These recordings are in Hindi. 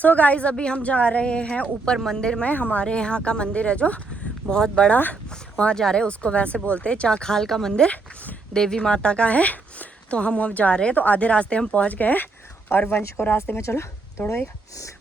सो गाइज अभी हम जा रहे हैं ऊपर मंदिर में। हमारे यहाँ का मंदिर है जो बहुत बड़ा, वहाँ जा रहे हैं। उसको वैसे बोलते हैं चाखाल का मंदिर, देवी माता का है। तो हम अब जा रहे हैं। तो आधे रास्ते हम पहुँच गए हैं और वंश को रास्ते में, चलो थोड़ा एक,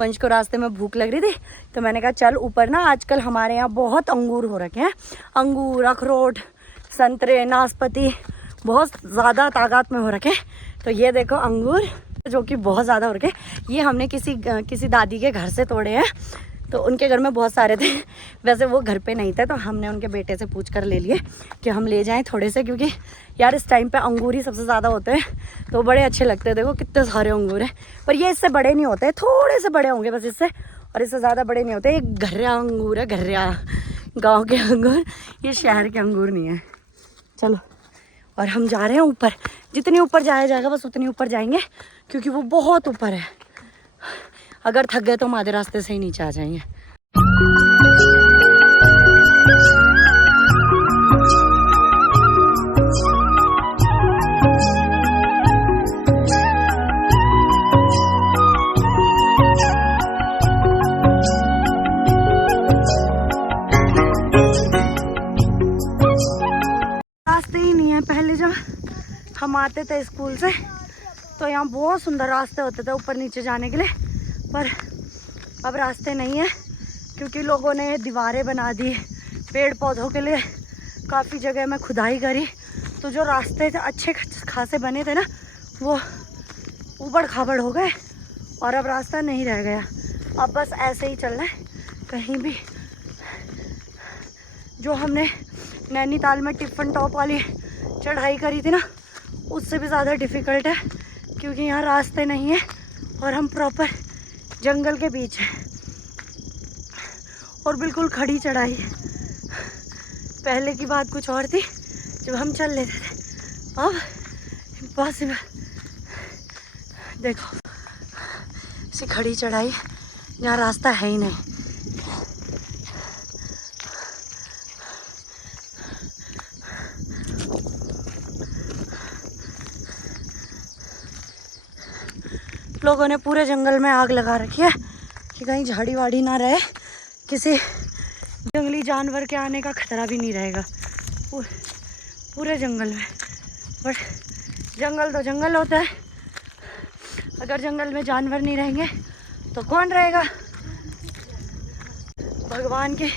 वंश को रास्ते में भूख लग रही थी तो मैंने कहा चल ऊपर ना, आजकल हमारे यहाँ बहुत अंगूर हो रखे हैं। अंगूर, अखरोट, संतरे, नाशपाती बहुत ज़्यादा तादाद में हो रखे। तो ये देखो अंगूर जो कि बहुत ज़्यादा हो रखे, ये हमने किसी दादी के घर से तोड़े हैं। तो उनके घर में बहुत सारे थे, वैसे वो घर पे नहीं थे तो हमने उनके बेटे से पूछ कर ले लिए कि हम ले जाएं थोड़े से, क्योंकि यार इस टाइम पे अंगूर ही सबसे ज़्यादा होते हैं तो बड़े अच्छे लगते हैं। देखो कितने सारे अंगूर हैं, पर ये इससे बड़े नहीं होते, थोड़े से बड़े होंगे बस इससे, और इससे ज़्यादा बड़े नहीं होते। ये घर्रा अंगूर है, घर्रा गाँव के अंगूर, ये शहर के अंगूर नहीं है। चलो, और हम जा रहे हैं ऊपर। जितनी ऊपर जाया जाएगा बस उतनी ऊपर जाएंगे, क्योंकि वो बहुत ऊपर है। अगर थक गए तो हम आधे रास्ते से ही नीचे आ जाएंगे। रास्ते ही नहीं है। पहले जब हम आते थे स्कूल से तो यहाँ बहुत सुंदर रास्ते होते थे ऊपर नीचे जाने के लिए, पर अब रास्ते नहीं है क्योंकि लोगों ने दीवारें बना दी, पेड़ पौधों के लिए काफ़ी जगह में खुदाई करी। तो जो रास्ते अच्छे खासे बने थे ना, वो ऊबड़ खाबड़ हो गए और अब रास्ता नहीं रह गया। अब बस ऐसे ही चलना है कहीं भी। जो हमने नैनीताल में टिफिन टॉप वाली चढ़ाई करी थी ना, उससे भी ज़्यादा डिफ़िकल्ट है, क्योंकि यहाँ रास्ते नहीं है और हम प्रॉपर जंगल के बीच हैं और बिल्कुल खड़ी चढ़ाई है। पहले की बात कुछ और थी जब हम चल लेते थे, अब इम्पॉसिबल। देखो ऐसी खड़ी चढ़ाई, यहाँ रास्ता है ही नहीं। लोगों ने पूरे जंगल में आग लगा रखी है कि कहीं झाड़ी वाड़ी ना रहे, किसी जंगली जानवर के आने का खतरा भी नहीं रहेगा पूरे जंगल में। बट जंगल तो जंगल होता है, अगर जंगल में जानवर नहीं रहेंगे तो कौन रहेगा? भगवान की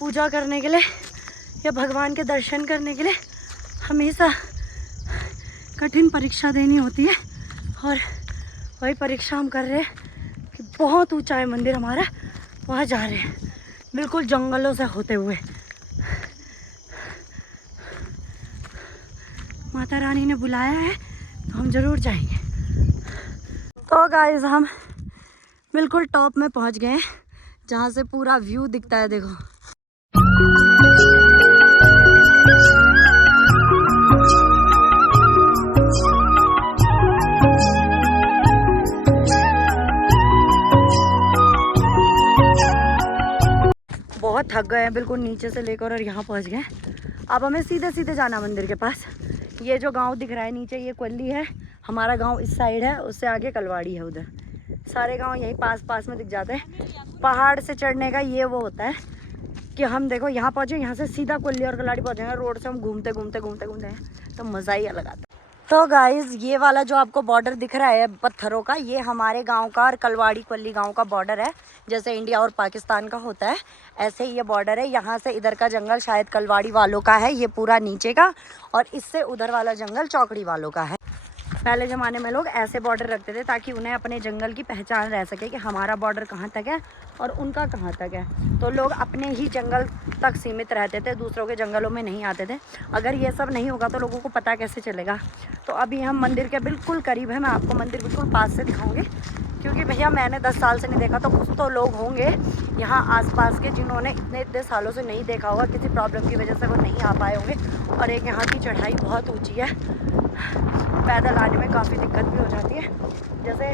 पूजा करने के लिए या भगवान के दर्शन करने के लिए हमेशा कठिन परीक्षा देनी होती है, और वही परीक्षा हम कर रहे हैं कि बहुत ऊंचा है मंदिर हमारा, वहाँ जा रहे हैं बिल्कुल जंगलों से होते हुए। माता रानी ने बुलाया है तो हम ज़रूर जाएंगे। तो गाइस हम बिल्कुल टॉप में पहुँच गए हैं, जहाँ से पूरा व्यू दिखता है। देखो बहुत थक गए हैं बिल्कुल नीचे से लेकर, और यहाँ पहुँच गए। अब हमें सीधे सीधे जाना मंदिर के पास। ये जो गांव दिख रहा है नीचे, ये कोल्ली है। हमारा गांव इस साइड है, उससे आगे कलवाड़ी है। उधर सारे गांव यहीं पास पास में दिख जाते हैं। पहाड़ से चढ़ने का ये वो होता है कि हम देखो यहाँ पहुँचे, यहाँ से सीधा कोल्ली और कलवाड़ी पहुँचेंगे। रोड से हम घूमते घूमते घूमते घूमते हैं तो मज़ा ही अलग आता है। तो गाइज़ ये वाला जो आपको बॉर्डर दिख रहा है पत्थरों का, ये हमारे गांव का और कलवाड़ी कोल्ली गांव का बॉर्डर है। जैसे इंडिया और पाकिस्तान का होता है ऐसे ही ये बॉर्डर है। यहाँ से इधर का जंगल शायद कलवाड़ी वालों का है, ये पूरा नीचे का, और इससे उधर वाला जंगल चौकड़ी वालों का है। पहले ज़माने में लोग ऐसे बॉर्डर रखते थे ताकि उन्हें अपने जंगल की पहचान रह सके कि हमारा बॉर्डर कहाँ तक है और उनका कहाँ तक है। तो लोग अपने ही जंगल तक सीमित रहते थे, दूसरों के जंगलों में नहीं आते थे। अगर ये सब नहीं होगा तो लोगों को पता कैसे चलेगा। तो अभी हम मंदिर के बिल्कुल करीब है। मैं आपको मंदिर बिल्कुल पास से दिखाऊँगी, क्योंकि भैया मैंने 10 साल से नहीं देखा, तो कुछ तो लोग होंगे यहाँ आसपास के जिन्होंने इतने सालों से नहीं देखा होगा, किसी प्रॉब्लम की वजह से वो नहीं आ पाए होंगे। और एक यहाँ की चढ़ाई बहुत ऊंची है, पैदल आने में काफ़ी दिक्कत भी हो जाती है। जैसे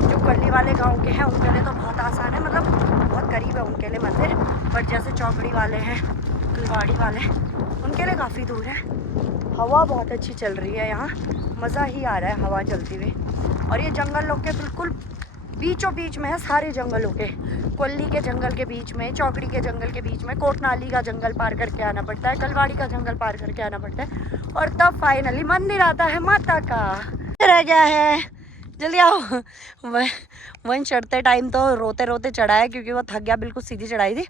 जो कोल्ली वाले गांव के हैं उनके लिए तो बहुत आसान है, मतलब बहुत करीब है उनके लिए मंदिर। बट जैसे चौकड़ी वाले हैं, कलवाड़ी वाले, उनके लिए काफ़ी दूर है। हवा बहुत अच्छी चल रही है यहाँ, मज़ा ही आ रहा है हवा चलती हुई। और ये जंगल लोग के बिल्कुल बीचों बीच में है सारे जंगलों के। कोल्ली के जंगल के बीच में, चौकड़ी के जंगल के बीच में, कोटनाली का जंगल पार करके आना पड़ता है, कलवाड़ी का जंगल पार करके आना पड़ता है, और तब फाइनली मंदिर आता है माता का। रह गया है, जल्दी आओ। वहीं चढ़ते टाइम तो रोते रोते चढ़ा है क्योंकि वो थक गया, बिल्कुल सीधी चढ़ाई थी।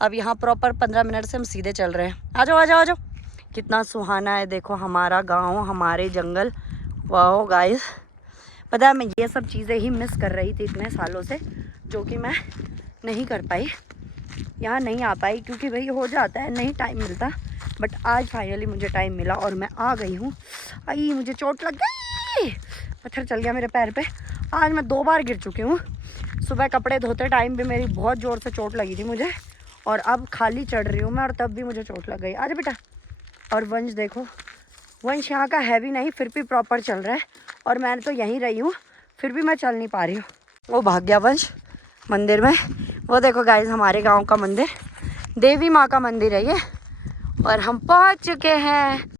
अब यहाँ प्रॉपर 15 मिनट से हम सीधे चल रहे हैं। आ जाओ आ जाओ आ जाओ। कितना सुहाना है देखो हमारा गाँव, हमारे जंगल। वाह गाइस, पता है मैं ये सब चीज़ें ही मिस कर रही थी इतने सालों से, जो कि मैं नहीं कर पाई, यहाँ नहीं आ पाई क्योंकि भाई हो जाता है, नहीं टाइम मिलता। बट आज फाइनली मुझे टाइम मिला और मैं आ गई हूँ। आई मुझे चोट लग गई, पत्थर चल गया मेरे पैर पे। आज मैं 2 बार गिर चुकी हूँ। सुबह कपड़े धोते टाइम भी मेरी बहुत ज़ोर से चोट लगी थी मुझे, और अब खाली चढ़ रही हूँ मैं और तब भी मुझे चोट लग गई। आजा बेटा। और वंश देखो, वंश यहाँ का है भी नहीं फिर भी प्रॉपर चल रहा है, और मैं तो यहीं रही हूँ फिर भी मैं चल नहीं पा रही हूँ। वो भाग गया वंश मंदिर में। वो देखो गाइस हमारे गांव का मंदिर, देवी माँ का मंदिर है ये, और हम पहुँच चुके हैं।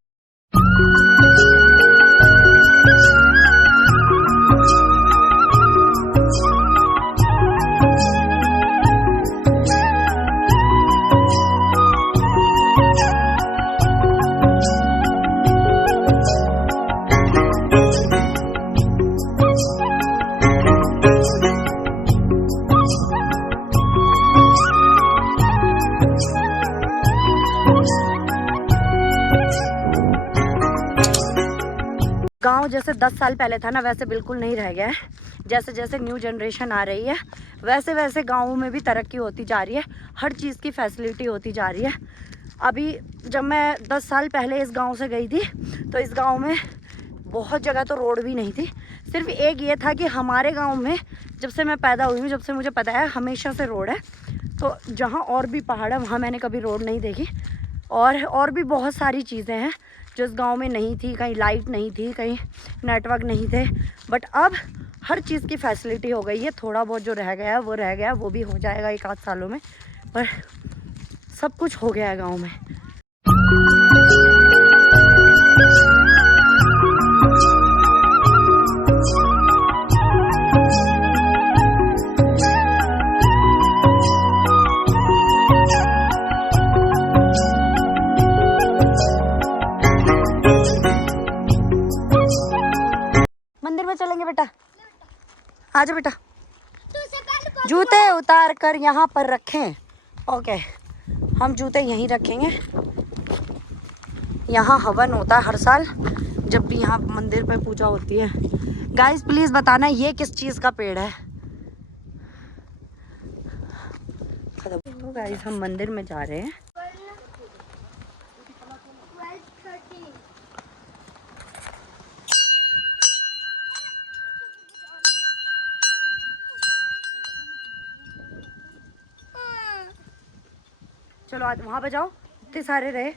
गांव जैसे 10 साल पहले था ना, वैसे बिल्कुल नहीं रह गया है। जैसे जैसे न्यू जनरेशन आ रही है वैसे वैसे गाँवों में भी तरक्की होती जा रही है, हर चीज़ की फैसिलिटी होती जा रही है। अभी जब मैं 10 साल पहले इस गांव से गई थी तो इस गांव में बहुत जगह तो रोड भी नहीं थी। सिर्फ एक ये था कि हमारे गांव में जब से मैं पैदा हुई हूँ, जब से मुझे पता है, हमेशा से रोड है। तो जहाँ और भी पहाड़ है वहाँ मैंने कभी रोड नहीं देखी। और भी बहुत सारी चीज़ें हैं जो इस गांव में नहीं थी। कहीं लाइट नहीं थी, कहीं नेटवर्क नहीं थे, बट अब हर चीज़ की फैसिलिटी हो गई है। थोड़ा बहुत जो रह गया है वो रह गया, वो भी हो जाएगा 1 आध सालों में, पर सब कुछ हो गया है गांव में। मंदिर में चलेंगे बेटा, आजा बेटा। जूते उतार कर यहाँ पर रखें। ओके, हम जूते यहीं रखेंगे। यहाँ हवन होता है हर साल जब भी यहाँ मंदिर पे पूजा होती है। गाइस प्लीज़ बताना ये किस चीज़ का पेड़ है। तो गाइस हम मंदिर में जा रहे हैं। चलो आज वहाँ पे जाओ, इतने सारे रहे,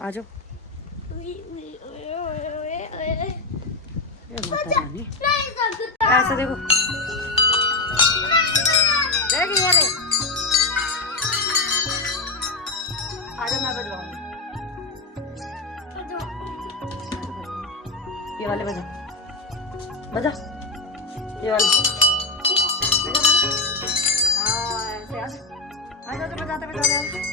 आ जाओ। ऐसे देखो, देख ये रे, आजा मैं बजवाऊंगी। ये वाले बजा, बजा ये वाले। हाँ ऐसे आजा तो बजाते बजाते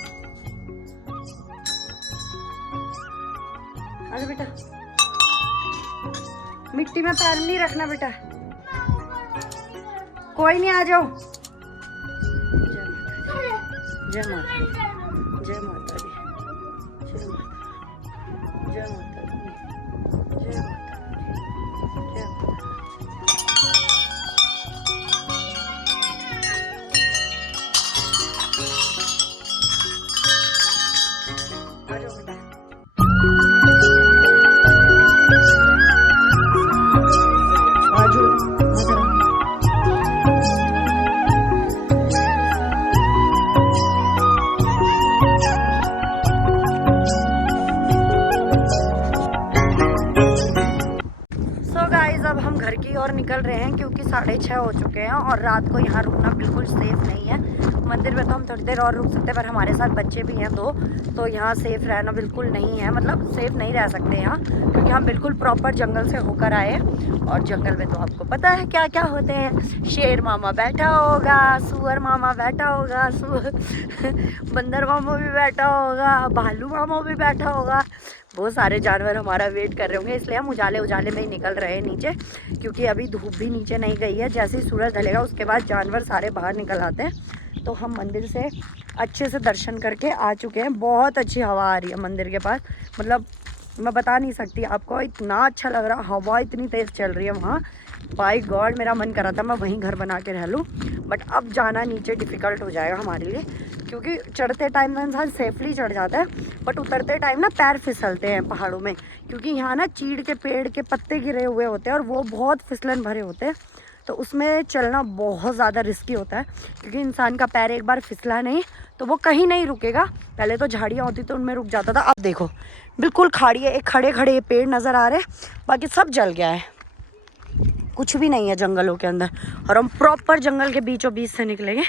आजा बेटा। मिट्टी में पैर नहीं रखना बेटा। कोई नहीं, आ जाओ। जय माता दी, जय माता दी, जय माता दी, जय माता दी, जय माता दी। अब हम घर की ओर निकल रहे हैं क्योंकि 6:30 हो चुके हैं और रात को यहाँ रुकना बिल्कुल सेफ नहीं है। मंदिर में तो हम थोड़ी देर और रुक सकते हैं, पर हमारे साथ बच्चे भी हैं दो, तो यहाँ सेफ़ रहना बिल्कुल नहीं है, मतलब सेफ़ नहीं रह सकते यहाँ, क्योंकि हम बिल्कुल प्रॉपर जंगल से होकर आए हैं। और जंगल में तो आपको पता है क्या क्या होते हैं, शेर मामा बैठा होगा, सुअर मामा बैठा होगा, बंदर मामा भी बैठा होगा, भालू मामा भी बैठा होगा, बहुत सारे जानवर हमारा वेट कर रहे होंगे। इसलिए हम उजाले उजाले में ही निकल रहे हैं नीचे, क्योंकि अभी धूप भी नीचे नहीं गई है। जैसे ही सूरज ढलेगा उसके बाद जानवर सारे बाहर निकल आते हैं। तो हम मंदिर से अच्छे से दर्शन करके आ चुके हैं। बहुत अच्छी हवा आ रही है मंदिर के पास, मतलब मैं बता नहीं सकती आपको, इतना अच्छा लग रहा, हवा इतनी तेज़ चल रही है वहाँ। बाय गॉड मेरा मन कर रहा था मैं वहीं घर बना के रह लूँ, बट अब जाना नीचे डिफ़िकल्ट हो जाएगा हमारे लिए, क्योंकि चढ़ते टाइम तो इंसान सेफली चढ़ जाता है, बट उतरते टाइम ना पैर फिसलते हैं पहाड़ों में, क्योंकि यहाँ ना चीड़ के पेड़ के पत्ते गिरे हुए होते हैं और वो बहुत फिसलन भरे होते हैं, तो उसमें चलना बहुत ज़्यादा रिस्की होता है, क्योंकि इंसान का पैर एक बार फिसला नहीं तो वो कहीं नहीं रुकेगा। पहले तो झाड़ियाँ होती तो उनमें रुक जाता था, अब देखो बिल्कुल खाड़ी है, एक खड़े खड़े पेड़ नज़र आ रहे हैं, बाकी सब जल गया है, कुछ भी नहीं है जंगलों के अंदर, और हम प्रॉपर जंगल के बीचों बीच से निकलेंगे,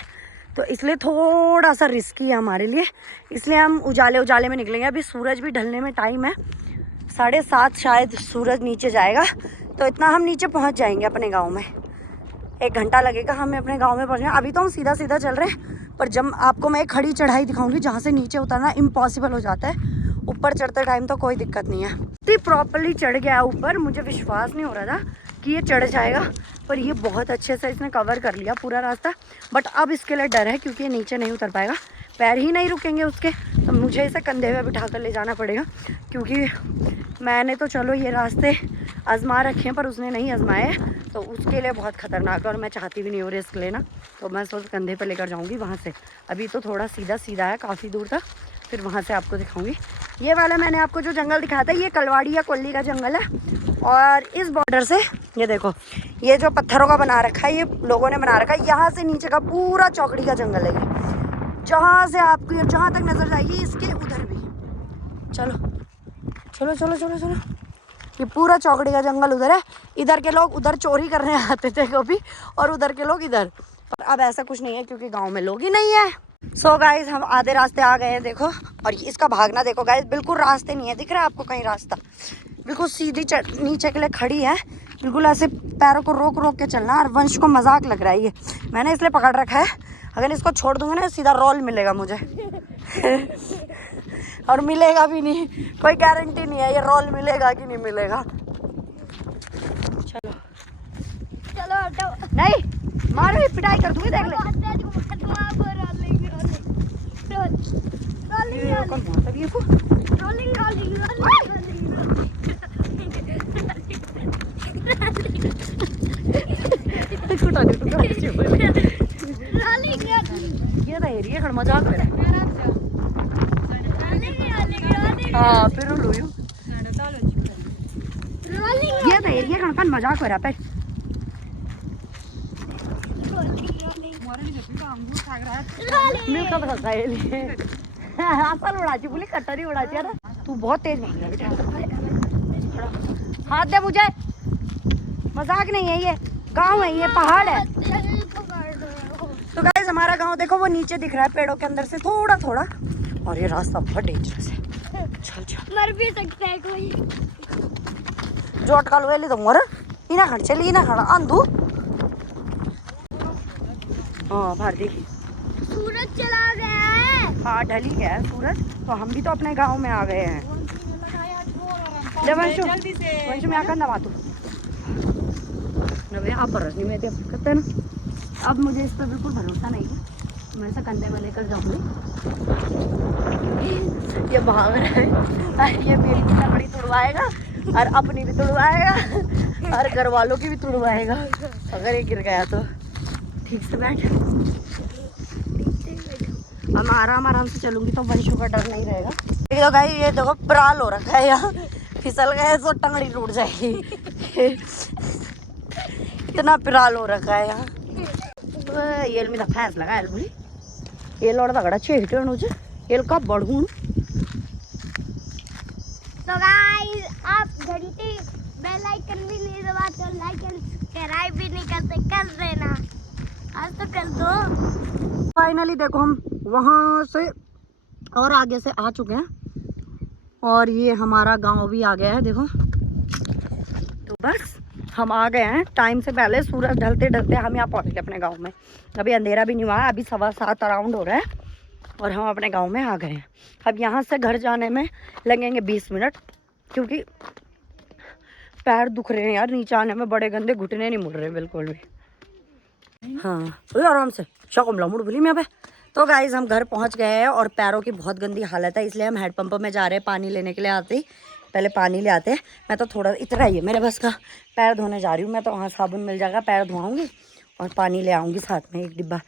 तो इसलिए थोड़ा सा रिस्की है हमारे लिए, इसलिए हम उजाले उजाले में निकलेंगे। अभी सूरज भी ढलने में टाइम है, 7:30 शायद सूरज नीचे जाएगा, तो इतना हम नीचे पहुंच जाएंगे अपने गांव में। 1 घंटा लगेगा हमें अपने गांव में पहुंचने। अभी तो हम सीधा सीधा चल रहे हैं, पर जब आपको मैं एक खड़ी चढ़ाई दिखाऊंगी जहाँ से नीचे उतरना इम्पॉसिबल हो जाता है, ऊपर चढ़ते टाइम तो कोई दिक्कत नहीं है। इतनी प्रॉपरली चढ़ गया ऊपर, मुझे विश्वास नहीं हो रहा था कि ये चढ़ जाएगा, पर ये बहुत अच्छे से इसने कवर कर लिया पूरा रास्ता। बट अब इसके लिए डर है, क्योंकि ये नीचे नहीं उतर पाएगा, पैर ही नहीं रुकेंगे उसके, तो मुझे इसे कंधे में बिठा कर ले जाना पड़ेगा, क्योंकि मैंने तो चलो ये रास्ते आजमा रखे हैं पर उसने नहीं आजमाए, तो उसके लिए बहुत ख़तरनाक है और मैं चाहती भी नहीं हूँ रिस्क लेना, तो मैं सोच कंधे पर लेकर जाऊँगी वहाँ से। अभी तो थोड़ा सीधा सीधा है काफ़ी दूर तक, फिर वहाँ से आपको दिखाऊंगी। ये वाला मैंने आपको जो जंगल दिखाया था ये कलवाड़ी या कोल्ली का जंगल है, और इस बॉर्डर से ये देखो, ये जो पत्थरों का बना रखा है, ये लोगों ने बना रखा है, यहाँ से नीचे का पूरा चौकड़ी का जंगल है ये, जहाँ से आपको जहाँ तक नजर जाएगी इसके उधर भी। चलो चलो चलो चलो चलो, ये पूरा चौकड़ी का जंगल उधर है, इधर के लोग उधर चोरी करने आते थे कभी, और उधर के लोग इधर, पर अब ऐसा कुछ नहीं है क्योंकि गांव में लोग ही नहीं है। सो गाइज हम आधे रास्ते आ गए हैं देखो, और इसका भागना देखो गाइज, बिल्कुल रास्ते नहीं है, दिख रहा है आपको कहीं रास्ता, बिल्कुल सीधी नीचे के लिए खड़ी है, बिल्कुल ऐसे पैरों को रोक रोक के चलना। और वंश को मजाक लग रहा है, ये मैंने इसलिए पकड़ रखा है, अगर इसको छोड़ दूंगा ना सीधा रोल मिलेगा मुझे और मिलेगा भी नहीं, कोई गारंटी नहीं है ये रोल मिलेगा कि नहीं मिलेगा। चलो चलो हटो, नहीं मारो, पिटाई कर दूंगी, देख ले ये तो एरिया खड़ मजाक कर रहा है। हाँ फिर लो यू ये तो एरिया खड़ कन मजाक कर रहा है। मैं कब हंसा ये लिए असल उड़ाची बोली कटरी उड़ाची है, तू बहुत तेज भाग रहा है बेटा, हाथ दे मुझे, मजाक नहीं है, ये गांव है, ये पहाड़ है। तो गाइस हमारा गांव देखो वो नीचे दिख रहा है पेड़ों के अंदर से थोड़ा थोड़ा, और ये रास्ता बहुत डेंजरस है। चल चल मर भी सकता है कोई, जो अटका लो ले तो मर इना खड़ चल, इना खड़ा अंधू। हाँ बाहर देखी सूरज चला गया है, हाँ ढली गया है सूरज, तो हम भी तो अपने गांव में आ गए हैं। वंशु में आकर नवा तू आप बरसनी में करते हैं ना। अब मुझे इस पर बिल्कुल भरोसा नहीं है, मैं इसे कंधे में लेकर जाऊंगी। ये भाग रहा है, ये मेरी भी लकड़ी तुड़वाएगा और अपनी भी तुड़वाएगा और घर वालों की भी तुड़वाएगा अगर ये गिर गया तो। ठीक से बैठ, हम आराम से चलूंगी तो वंशु का डर नहीं रहेगा। तो गाइस ये देखो प्राल हो रखा है यहाँ, फिसल गए तो टंगड़ी टूट जाएगी इतना पिराल हो रखा है यहाँ। ये मेरा फैस लगा है बोली ये लड़ तगड़ा छेड़ मुझे ये कब बढ़ू। तो गाइस आप घंटी बेल आइकन भी नहीं दबाते, लाइक एंड सब्सक्राइब भी नहीं करते, कर देना। आज तो कर दो। फाइनली देखो हम वहाँ से और आगे से आ चुके हैं और ये हमारा गांव भी आ गया है देखो। तो बस हम आ गए हैं टाइम से पहले, सूरज ढलते ढलते हम यहाँ पहुँच गए अपने गांव में। अभी अंधेरा भी नहीं हुआ है, अभी 7:15 अराउंड हो रहा है और हम अपने गांव में आ गए हैं। अब यहाँ से घर जाने में लगेंगे 20 मिनट क्योंकि पैर दुख रहे हैं यार, नीचे आने में बड़े गंदे, घुटने नहीं मुड़ रहे बिल्कुल भी। हाँ आराम से शकुमला मुड़ भूली मैं पे। तो गाइज हम घर पहुंच गए हैं और पैरों की बहुत गंदी हालत है, इसलिए हम हैंडपंप में जा रहे हैं पानी लेने के लिए। आते ही पहले पानी ले आते हैं। मैं तो थोड़ा इतना ही है मेरे बस का, पैर धोने जा रही हूँ मैं, तो वहाँ साबुन मिल जाएगा, पैर धोआऊंगी और पानी ले आऊँगी साथ में 1 डिब्बा।